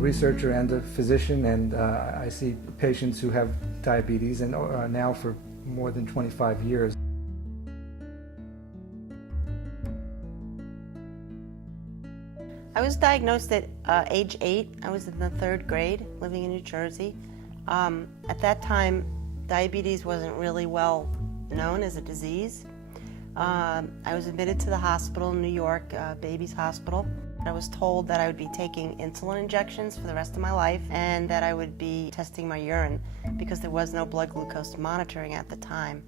researcher and a physician, and I see patients who have diabetes, and now for more than 25 years. I was diagnosed at age 8. I was in the 3rd grade, living in New Jersey. At that time, diabetes wasn't really well known as a disease. I was admitted to the hospital in New York, Baby's Hospital. I was told that I would be taking insulin injections for the rest of my life and that I would be testing my urine because there was no blood glucose monitoring at the time.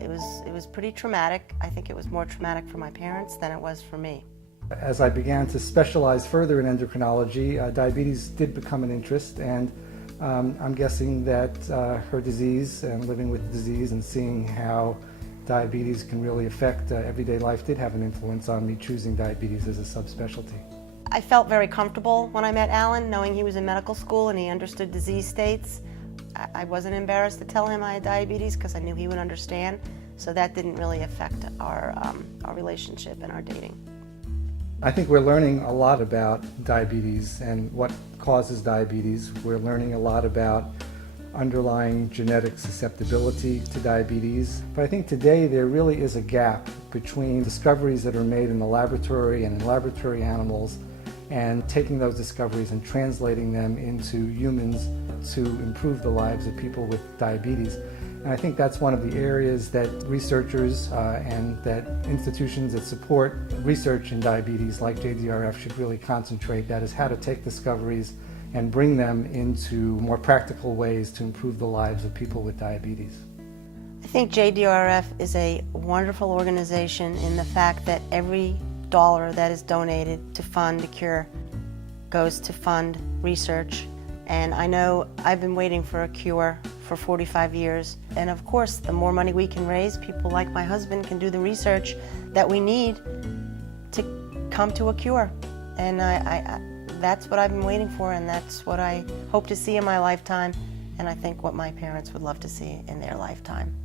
It was pretty traumatic. I think it was more traumatic for my parents than it was for me. As I began to specialize further in endocrinology, diabetes did become an interest, and I'm guessing that her disease and living with the disease and seeing how diabetes can really affect everyday life did have an influence on me choosing diabetes as a subspecialty. I felt very comfortable when I met Alan, knowing he was in medical school and he understood disease states. I wasn't embarrassed to tell him I had diabetes because I knew he would understand, so that didn't really affect our relationship and our dating. I think we're learning a lot about diabetes and what causes diabetes. We're learning a lot about underlying genetic susceptibility to diabetes. But I think today there really is a gap between discoveries that are made in the laboratory and in laboratory animals and taking those discoveries and translating them into humans to improve the lives of people with diabetes. And I think that's one of the areas that researchers and that institutions that support research in diabetes like JDRF should really concentrate. That is how to take discoveries and bring them into more practical ways to improve the lives of people with diabetes. I think JDRF is a wonderful organization in the fact that every dollar that is donated to fund a cure goes to fund research. And I know I've been waiting for a cure for 45 years. And of course, the more money we can raise, people like my husband can do the research that we need to come to a cure. And that's what I've been waiting for, and that's what I hope to see in my lifetime, and I think what my parents would love to see in their lifetime.